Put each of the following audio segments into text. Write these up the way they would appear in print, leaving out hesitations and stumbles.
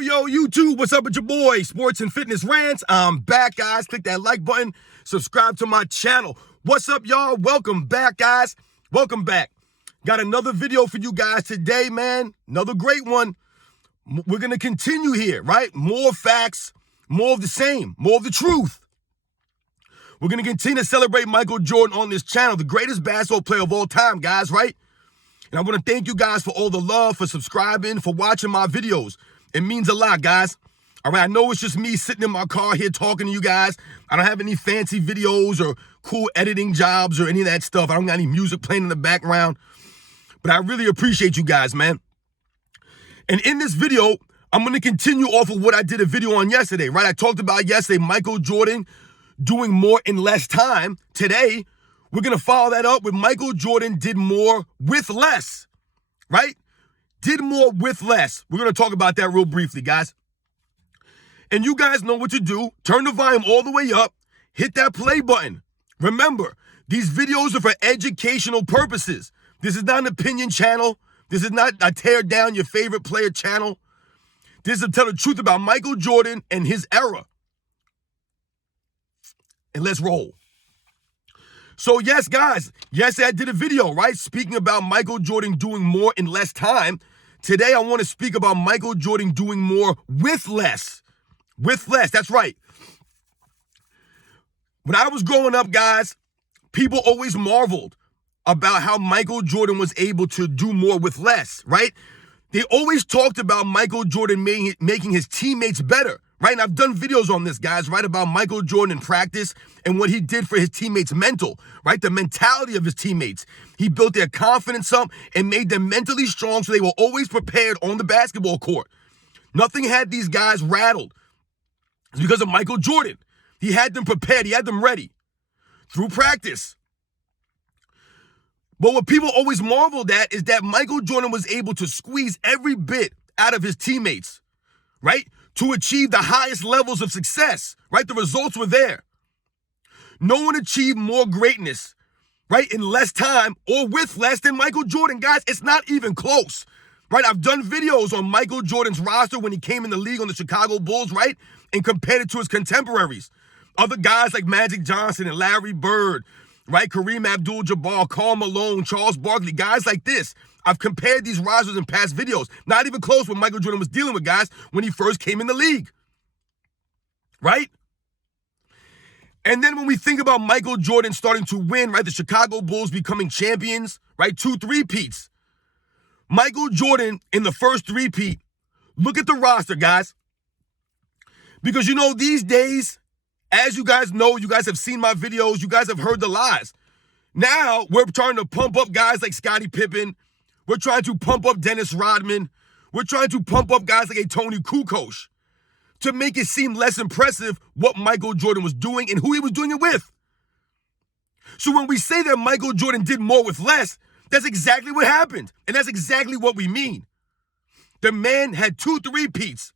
Yo, YouTube, what's up with your boy, Sports and Fitness Rants? I'm back, guys. Click that like button, subscribe to my channel. What's up, y'all? Welcome back, guys. Welcome back. Got another video for you guys today, man. Another great one. We're going to continue here, right? More facts, more of the same, more of the truth. We're going to continue to celebrate Michael Jordan on this channel, the greatest basketball player of all time, guys, right? And I want to thank you guys for all the love, for subscribing, for watching my videos. It means a lot, guys. All right, I know it's just me sitting in my car here talking to you guys. I don't have any fancy videos or cool editing jobs or any of that stuff. I don't got any music playing in the background. But I really appreciate you guys, man. And in this video, I'm going to continue off of what I did a video on yesterday, right? I talked about yesterday Michael Jordan doing more in less time. Today, we're going to follow that up with Michael Jordan did more with less, right? Did more with less. We're going to talk about that real briefly, guys. And you guys know what to do. Turn the volume all the way up. Hit that play button. Remember, these videos are for educational purposes. This is not an opinion channel. This is not a tear down your favorite player channel. This is to tell the truth about Michael Jordan and his era. And let's roll. So yes, guys, yes, I did a video, right? Speaking about Michael Jordan doing more in less time. Today, I want to speak about Michael Jordan doing more with less. With less, that's right. When I was growing up, guys, people always marveled about how Michael Jordan was able to do more with less, right? They always talked about Michael Jordan making his teammates better, right? And I've done videos on this, guys, right, about Michael Jordan in practice and what he did for his teammates' mental, right? The mentality of his teammates. He built their confidence up and made them mentally strong so they were always prepared on the basketball court. Nothing had these guys rattled. It's because of Michael Jordan. He had them prepared. He had them ready through practice. But what people always marveled at is that Michael Jordan was able to squeeze every bit out of his teammates, right? To achieve the highest levels of success, right? The results were there. No one achieved more greatness, right, in less time or with less than Michael Jordan. Guys, it's not even close, right? I've done videos on Michael Jordan's roster when he came in the league on the Chicago Bulls, right? And compared it to his contemporaries. Other guys like Magic Johnson and Larry Bird, right? Kareem Abdul-Jabbar, Karl Malone, Charles Barkley, guys like this. I've compared these rosters in past videos. Not even close what Michael Jordan was dealing with, guys, when he first came in the league, right? And then when we think about Michael Jordan starting to win, right, the Chicago Bulls becoming champions, right, 2 3-peats. Michael Jordan in the first 3-peat, look at the roster, guys. Because, you know, these days, as you guys know, you guys have seen my videos, you guys have heard the lies. Now, we're trying to pump up guys like Scottie Pippen. We're trying to pump up Dennis Rodman. We're trying to pump up guys like a Tony Kukoc to make it seem less impressive what Michael Jordan was doing and who he was doing it with. So when we say that Michael Jordan did more with less, that's exactly what happened. And that's exactly what we mean. The man had 2 3-peats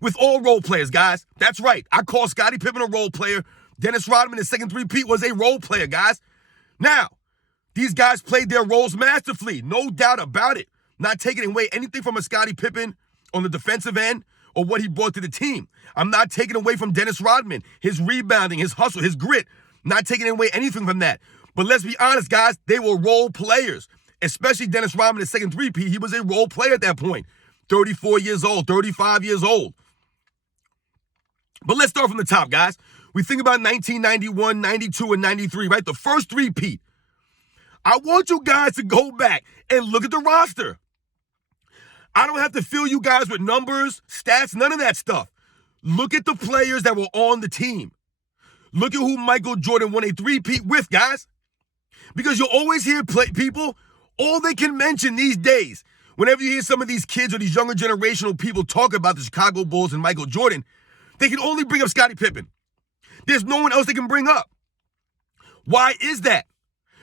with all role players, guys. That's right. I call Scottie Pippen a role player. Dennis Rodman, his second 3-peat, was a role player, guys. Now, these guys played their roles masterfully, no doubt about it. Not taking away anything from a Scottie Pippen on the defensive end or what he brought to the team. I'm not taking away from Dennis Rodman, his rebounding, his hustle, his grit. Not taking away anything from that. But let's be honest, guys, they were role players, especially Dennis Rodman, his second 3-peat. He was a role player at that point, 34 years old, 35 years old. But let's start from the top, guys. We think about 1991, 92, and 93, right? The first 3-peat. I want you guys to go back and look at the roster. I don't have to fill you guys with numbers, stats, none of that stuff. Look at the players that were on the team. Look at who Michael Jordan won a 3-peat with, guys. Because you'll always hear people, all they can mention these days, whenever you hear some of these kids or these younger generational people talk about the Chicago Bulls and Michael Jordan, they can only bring up Scottie Pippen. There's no one else they can bring up. Why is that?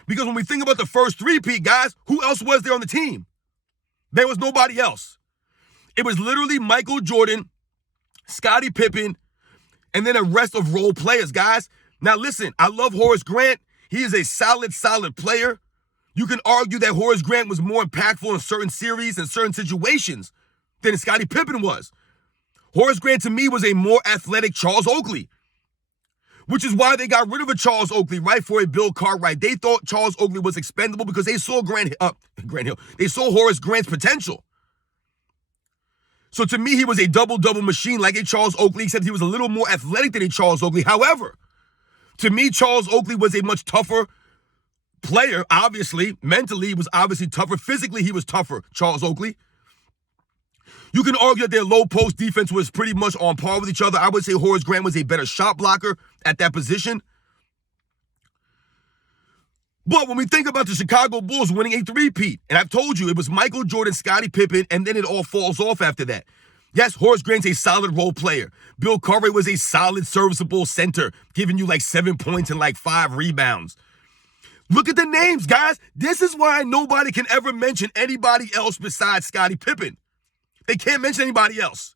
Because when we think about the first 3-peat, guys, who else was there on the team? There was nobody else. It was literally Michael Jordan, Scottie Pippen, and then a rest of role players, guys. Now listen, I love Horace Grant. He is a solid player. You can argue that Horace Grant was more impactful in certain series and certain situations than Scottie Pippen was. Horace Grant, to me, was a more athletic Charles Oakley, which is why they got rid of a Charles Oakley, right, for a Bill Cartwright. They thought Charles Oakley was expendable because they saw Grant Hill. They saw Horace Grant's potential. So to me, he was a double-double machine like a Charles Oakley, except he was a little more athletic than a Charles Oakley. However, to me, Charles Oakley was a much tougher player, obviously. Mentally, he was obviously tougher. Physically, he was tougher, Charles Oakley. You can argue that their low post defense was pretty much on par with each other. I would say Horace Grant was a better shot blocker at that position. But when we think about the Chicago Bulls winning a three-peat, and I've told you, it was Michael Jordan, Scottie Pippen, and then it all falls off after that. Yes, Horace Grant's a solid role player. Bill Cartwright was a solid, serviceable center, giving you like 7 points and like 5 rebounds. Look at the names, guys. This is why nobody can ever mention anybody else besides Scottie Pippen. They can't mention anybody else.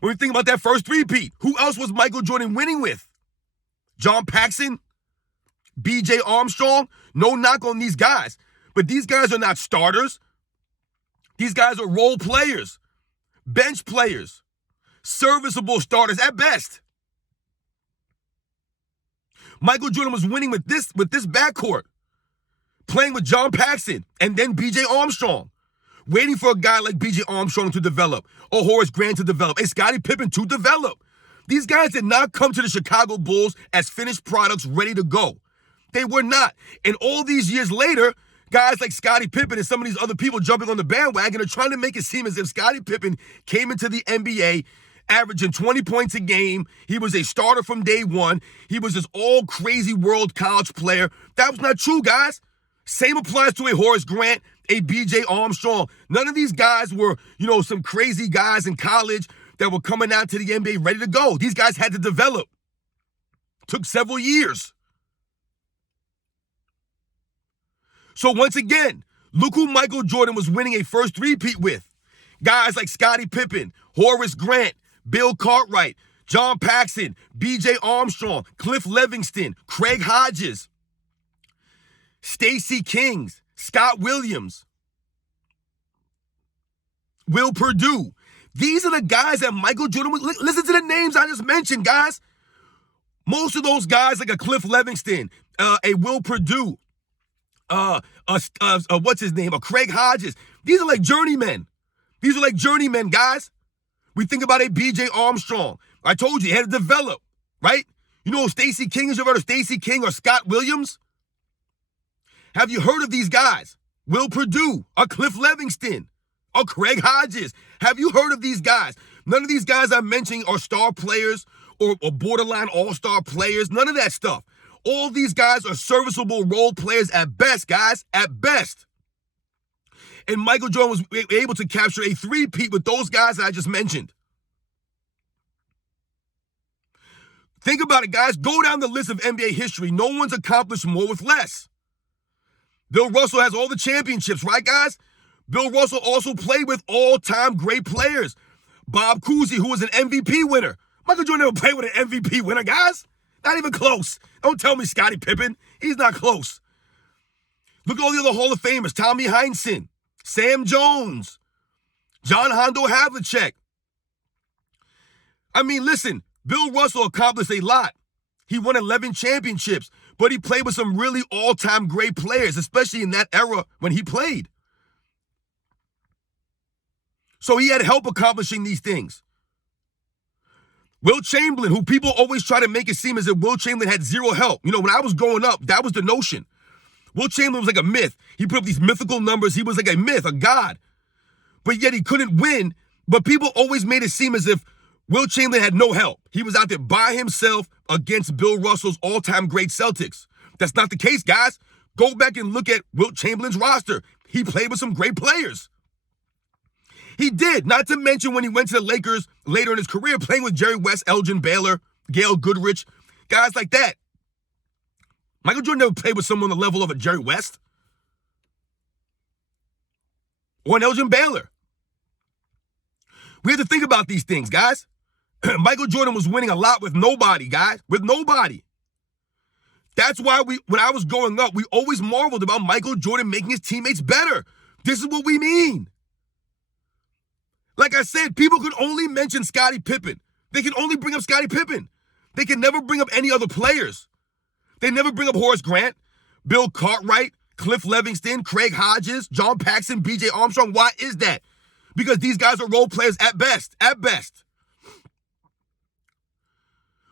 When we think about that first three-peat, who else was Michael Jordan winning with? John Paxson? B.J. Armstrong? No knock on these guys. But these guys are not starters. These guys are role players, bench players, serviceable starters at best. Michael Jordan was winning with this backcourt, playing with John Paxson and then B.J. Armstrong, waiting for a guy like B.J. Armstrong to develop or Horace Grant to develop, a Scottie Pippen to develop. These guys did not come to the Chicago Bulls as finished products ready to go. They were not. And all these years later, guys like Scottie Pippen and some of these other people jumping on the bandwagon are trying to make it seem as if Scottie Pippen came into the NBA averaging 20 points a game. He was a starter from day one. He was this all crazy world college player. That was not true, guys. Same applies to a Horace Grant, a B.J. Armstrong. None of these guys were, some crazy guys in college that were coming out to the NBA ready to go. These guys had to develop. Took several years. So once again, look who Michael Jordan was winning a first three-peat with. Guys like Scottie Pippen, Horace Grant, Bill Cartwright, John Paxson, B.J. Armstrong, Cliff Levingston, Craig Hodges, Stacey Kings, Scott Williams, Will Perdue. These are the guys that Michael Jordan was. Listen to the names I just mentioned, guys. Most of those guys, like a Cliff Levingston, a Will Perdue, what's his name? A Craig Hodges. These are like journeymen. These are like journeymen, guys. We think about a B.J. Armstrong. I told you, he had to develop, right? You know who Stacey King is? You ever heard of Stacey King or Scott Williams? Have you heard of these guys? Will Perdue, a Cliff Levingston, a Craig Hodges. Have you heard of these guys? None of these guys I'm mentioning are star players or borderline all-star players. None of that stuff. All these guys are serviceable role players at best, guys, at best. And Michael Jordan was able to capture a three-peat with those guys that I just mentioned. Think about it, guys. Go down the list of NBA history. No one's accomplished more with less. Bill Russell has all the championships, right, guys? Bill Russell also played with all-time great players. Bob Cousy, who was an MVP winner. Michael Jordan never played with an MVP winner, guys. Not even close. Don't tell me Scottie Pippen. He's not close. Look at all the other Hall of Famers. Tommy Heinsohn, Sam Jones, John Hondo Havlicek. I mean, listen, Bill Russell accomplished a lot. He won 11 championships, but he played with some really all-time great players, especially in that era when he played. So he had help accomplishing these things. Wilt Chamberlain, who people always try to make it seem as if Wilt Chamberlain had zero help. When I was growing up, that was the notion. Wilt Chamberlain was like a myth. He put up these mythical numbers. He was like a myth, a god. But yet he couldn't win. But people always made it seem as if Wilt Chamberlain had no help. He was out there by himself against Bill Russell's all-time great Celtics. That's not the case, guys. Go back and look at Wilt Chamberlain's roster. He played with some great players. He did, not to mention when he went to the Lakers later in his career, playing with Jerry West, Elgin Baylor, Gail Goodrich, guys like that. Michael Jordan never played with someone on the level of a Jerry West or an Elgin Baylor. We have to think about these things, guys. Michael Jordan was winning a lot with nobody, guys, with nobody. That's why when I was growing up, we always marveled about Michael Jordan making his teammates better. This is what we mean. Like I said, people could only mention Scottie Pippen. They can only bring up Scottie Pippen. They can never bring up any other players. They never bring up Horace Grant, Bill Cartwright, Cliff Levingston, Craig Hodges, John Paxson, B.J. Armstrong. Why is that? Because these guys are role players at best. At best.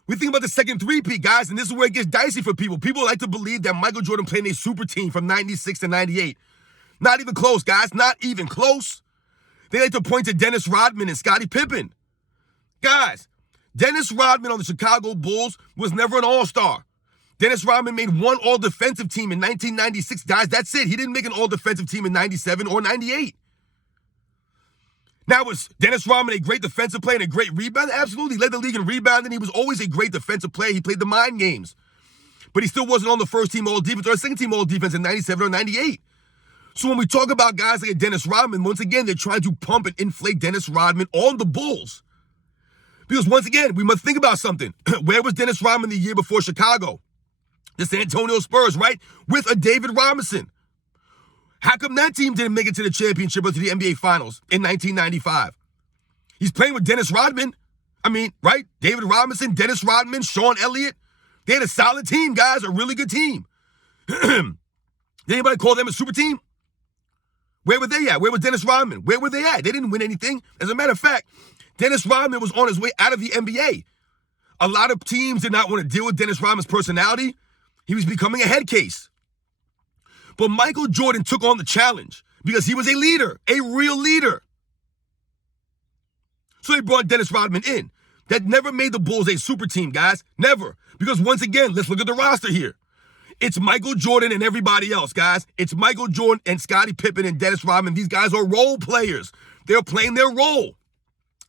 We think about the second three-peat, guys, and this is where it gets dicey for people. People like to believe that Michael Jordan played in a super team from 96 to 98. Not even close, guys. Not even close. They like to point to Dennis Rodman and Scottie Pippen. Guys, Dennis Rodman on the Chicago Bulls was never an all-star. Dennis Rodman made one all-defensive team in 1996. Guys, that's it. He didn't make an all-defensive team in 97 or 98. Now, was Dennis Rodman a great defensive player and a great rebounder? Absolutely. He led the league in rebounding. He was always a great defensive player. He played the mind games. But he still wasn't on the first team all-defense or second team all-defense in 97 or 98. So when we talk about guys like Dennis Rodman, once again, they're trying to pump and inflate Dennis Rodman on the Bulls. Because once again, we must think about something. Where was Dennis Rodman the year before Chicago? The San Antonio Spurs, right? With a David Robinson. How come that team didn't make it to the championship or to the NBA Finals in 1995? He's playing with Dennis Rodman. I mean, right? David Robinson, Dennis Rodman, Sean Elliott. They had a solid team, guys, a really good team. Did anybody call them a super team? Where were they at? Where was Dennis Rodman? Where were they at? They didn't win anything. As a matter of fact, Dennis Rodman was on his way out of the NBA. A lot of teams did not want to deal with Dennis Rodman's personality. He was becoming a head case. But Michael Jordan took on the challenge because he was a leader, a real leader. So they brought Dennis Rodman in. That never made the Bulls a super team, guys. Never. Because once again, let's look at the roster here. It's Michael Jordan and everybody else, guys. It's Michael Jordan and Scottie Pippen and Dennis Rodman. These guys are role players. They're playing their role.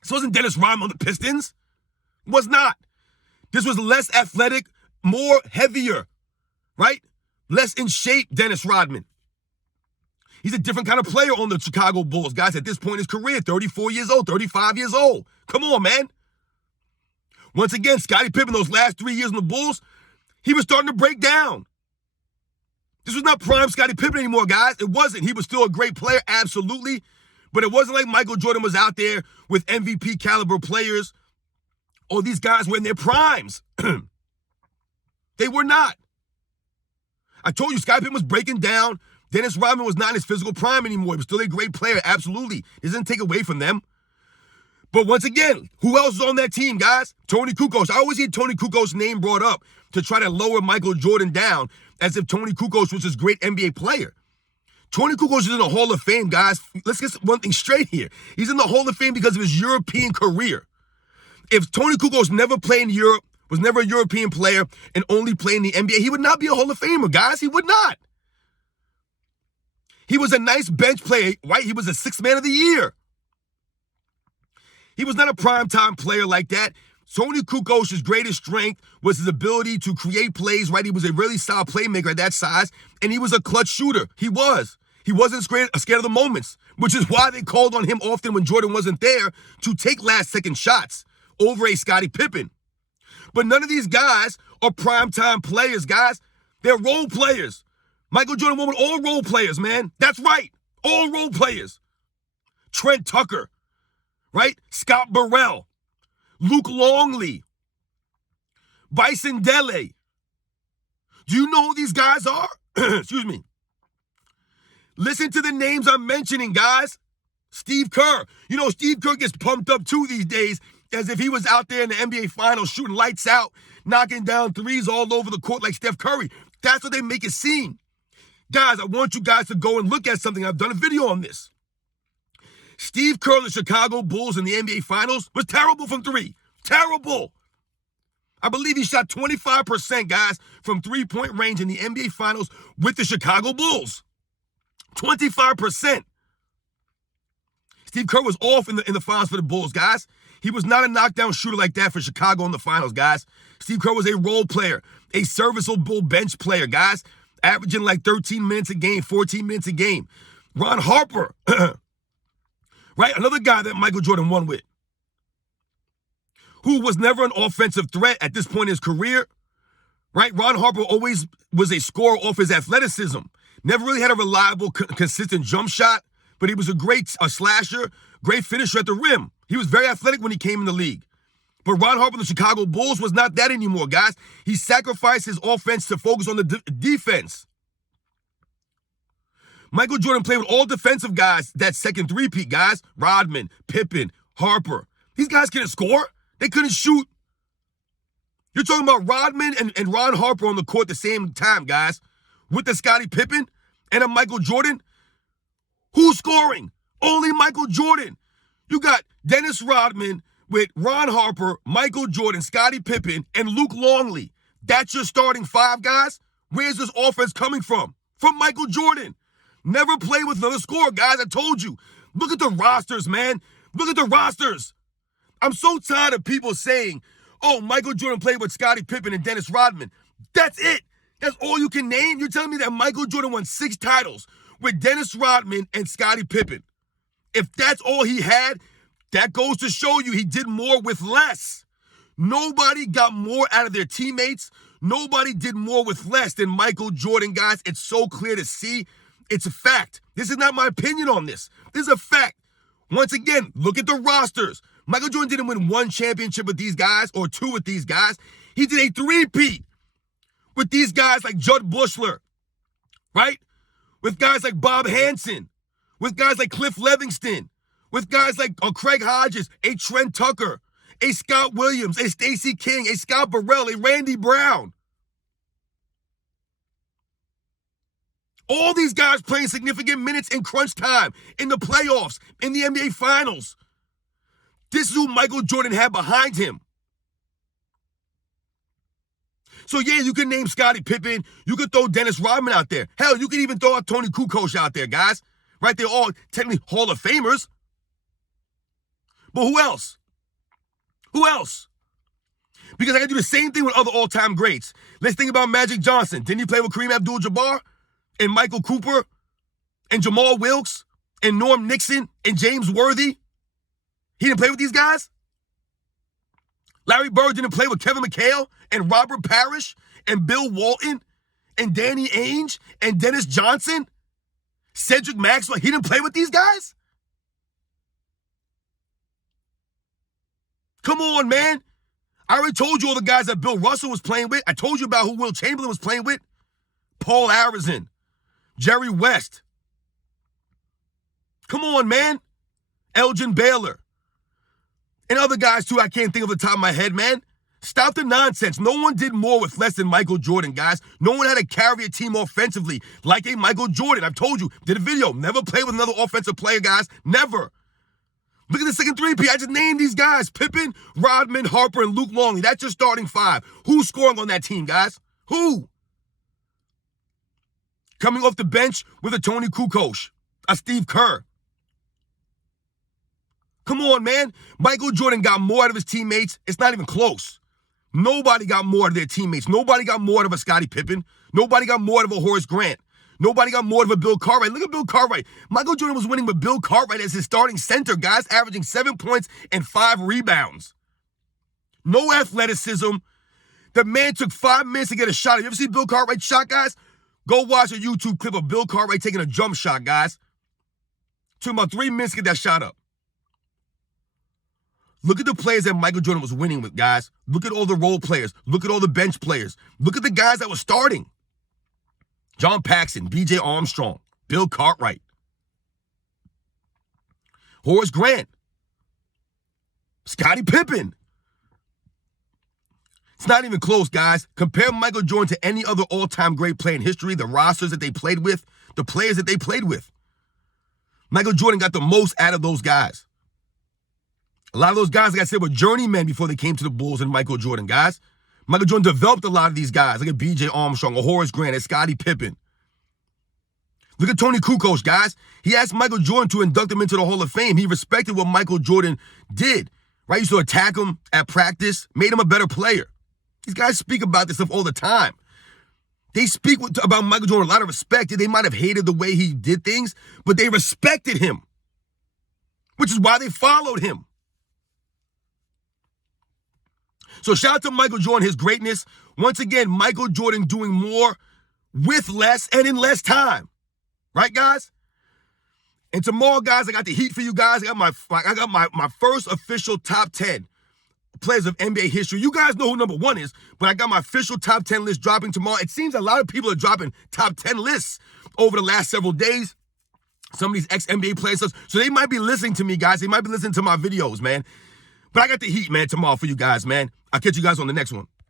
This wasn't Dennis Rodman on the Pistons. It was not. This was less athletic, more heavier, right? Less in shape Dennis Rodman. He's a different kind of player on the Chicago Bulls, guys, at this point in his career. 34 years old, 35 years old. Come on, man. Once again, Scottie Pippen, those last 3 years in the Bulls, he was starting to break down. This was not prime Scottie Pippen anymore, guys. It wasn't. He was still a great player, absolutely. But it wasn't like Michael Jordan was out there with MVP caliber players. All these guys were in their primes. They were not. I told you, Scottie Pippen was breaking down. Dennis Rodman was not in his physical prime anymore. He was still a great player, absolutely. It doesn't take away from them. But once again, who else is on that team, guys? Tony Kukoc. I always hear Tony Kukoc's name brought up to try to lower Michael Jordan down as if Tony Kukoc was this great NBA player. Tony Kukoc is in the Hall of Fame, guys. Let's get one thing straight here. He's in the Hall of Fame because of his European career. If Tony Kukoc never played in Europe, was never a European player, and only played in the NBA, he would not be a Hall of Famer, guys. He would not. He was a nice bench player, right? He was a sixth man of the year. He was not a primetime player like that. Tony Kukoc's greatest strength was his ability to create plays, right? He was a really solid playmaker at that size, and he was a clutch shooter. He was. He wasn't scared of the moments, which is why they called on him often when Jordan wasn't there to take last-second shots over a Scottie Pippen. But none of these guys are primetime players, guys. They're role players. Michael Jordan won with all role players, man. That's right. All role players. Trent Tucker, right? Scott Burrell, Luke Longley, Bison Dele. Do you know who these guys are? Excuse me. Listen to the names I'm mentioning, guys. Steve Kerr. You know, Steve Kerr gets pumped up too these days as if he was out there in the NBA Finals shooting lights out, knocking down threes all over the court like Steph Curry. That's what they make it seem. Guys, I want you guys to go and look at something. I've done a video on this. Steve Kerr, the Chicago Bulls in the NBA Finals, was terrible from three. Terrible. I believe he shot 25%, guys, from three-point range in the NBA Finals with the Chicago Bulls. 25%. Steve Kerr was off in the finals for the Bulls, guys. He was not a knockdown shooter like that for Chicago in the finals, guys. Steve Kerr was a role player, a serviceable bench player, guys, averaging like 13 minutes a game, 14 minutes a game. Ron Harper, right? Another guy that Michael Jordan won with, who was never an offensive threat at this point in his career, right? Ron Harper always was a scorer off his athleticism. Never really had a reliable, consistent jump shot, but he was a great slasher, Great finisher at the rim. He was very athletic when he came in the league. But Ron Harper, the Chicago Bulls, was not that anymore, guys. He sacrificed his offense to focus on the defense. Michael Jordan played with all defensive guys that second three-peat, guys. Rodman, Pippen, Harper. These guys couldn't score. They couldn't shoot. You're talking about Rodman and Ron Harper on the court at the same time, guys. With the Scottie Pippen and a Michael Jordan. Who's scoring? Only Michael Jordan. You got Dennis Rodman with Ron Harper, Michael Jordan, Scottie Pippen, and Luke Longley. That's your starting five, guys? Where's this offense coming from? From Michael Jordan. Never play with another scorer, guys. I told you. Look at the rosters, man. Look at the rosters. I'm so tired of people saying, oh, Michael Jordan played with Scottie Pippen and Dennis Rodman. That's it. That's all you can name? You're telling me that Michael Jordan won 6 titles with Dennis Rodman and Scottie Pippen. If that's all he had, that goes to show you he did more with less. Nobody got more out of their teammates. Nobody did more with less than Michael Jordan, guys. It's so clear to see. It's a fact. This is not my opinion on this. This is a fact. Once again, look at the rosters. Michael Jordan didn't win 1 championship with these guys or 2 with these guys. He did a 3-peat with these guys like Judd Bushler, right? With guys like Bob Hansen, with guys like Cliff Levingston, with guys like Craig Hodges, a Trent Tucker, a Scott Williams, a Stacey King, a Scott Burrell, a Randy Brown. All these guys playing significant minutes in crunch time, in the playoffs, in the NBA Finals. This is who Michael Jordan had behind him. So yeah, you can name Scottie Pippen. You could throw Dennis Rodman out there. Hell, you could even throw out Tony Kukoc out there, guys. Right? They're all technically Hall of Famers. But who else? Who else? Because I can do the same thing with other all-time greats. Let's think about Magic Johnson. Didn't he play with Kareem Abdul-Jabbar and Michael Cooper and Jamal Wilkes and Norm Nixon and James Worthy? He didn't play with these guys? Larry Bird didn't play with Kevin McHale and Robert Parrish and Bill Walton and Danny Ainge and Dennis Johnson? Cedric Maxwell, he didn't play with these guys? Come on, man. I already told you all the guys that Bill Russell was playing with. I told you about who Will Chamberlain was playing with. Paul Arizin, Jerry West. Come on, man. Elgin Baylor. And other guys, too, I can't think of the top of my head, man. Stop the nonsense. No one did more with less than Michael Jordan, guys. No one had to carry a team offensively like a Michael Jordan. I've told you, did a video. Never played with another offensive player, guys. Never. Look at the second 3-peat. I just named these guys. Pippen, Rodman, Harper, and Luke Longley. That's your starting 5. Who's scoring on that team, guys? Who? Coming off the bench with a Tony Kukoc, a Steve Kerr. Come on, man. Michael Jordan got more out of his teammates. It's not even close. Nobody got more out of their teammates. Nobody got more out of a Scottie Pippen. Nobody got more out of a Horace Grant. Nobody got more out of a Bill Cartwright. Look at Bill Cartwright. Michael Jordan was winning with Bill Cartwright as his starting center, guys, averaging 7 points and 5 rebounds. No athleticism. The man took 5 minutes to get a shot. You ever see Bill Cartwright's shot, guys? Go watch a YouTube clip of Bill Cartwright taking a jump shot, guys. Took about 3 minutes to get that shot up. Look at the players that Michael Jordan was winning with, guys. Look at all the role players. Look at all the bench players. Look at the guys that were starting. John Paxson, B.J. Armstrong, Bill Cartwright, Horace Grant, Scottie Pippen. It's not even close, guys. Compare Michael Jordan to any other all-time great player in history, the rosters that they played with, the players that they played with. Michael Jordan got the most out of those guys. A lot of those guys, like I said, were journeymen before they came to the Bulls and Michael Jordan, guys. Michael Jordan developed a lot of these guys. Look at B.J. Armstrong, or Horace Grant, and Scottie Pippen. Look at Tony Kukoc, guys. He asked Michael Jordan to induct him into the Hall of Fame. He respected what Michael Jordan did, right? He used to attack him at practice, made him a better player. These guys speak about this stuff all the time. They speak about Michael Jordan with a lot of respect. They might have hated the way he did things, but they respected him, which is why they followed him. So shout out to Michael Jordan, his greatness. Once again, Michael Jordan doing more with less and in less time. Right, guys? And tomorrow, guys, I got the heat for you guys. I got my first official top 10 players of NBA history. You guys know who number 1 is, but I got my official top 10 list dropping tomorrow. It seems a lot of people are dropping top 10 lists over the last several days. Some of these ex-NBA players, so they might be listening to me, guys. They might be listening to my videos, man. But I got the heat, man, tomorrow for you guys, man. I'll catch you guys on the next one.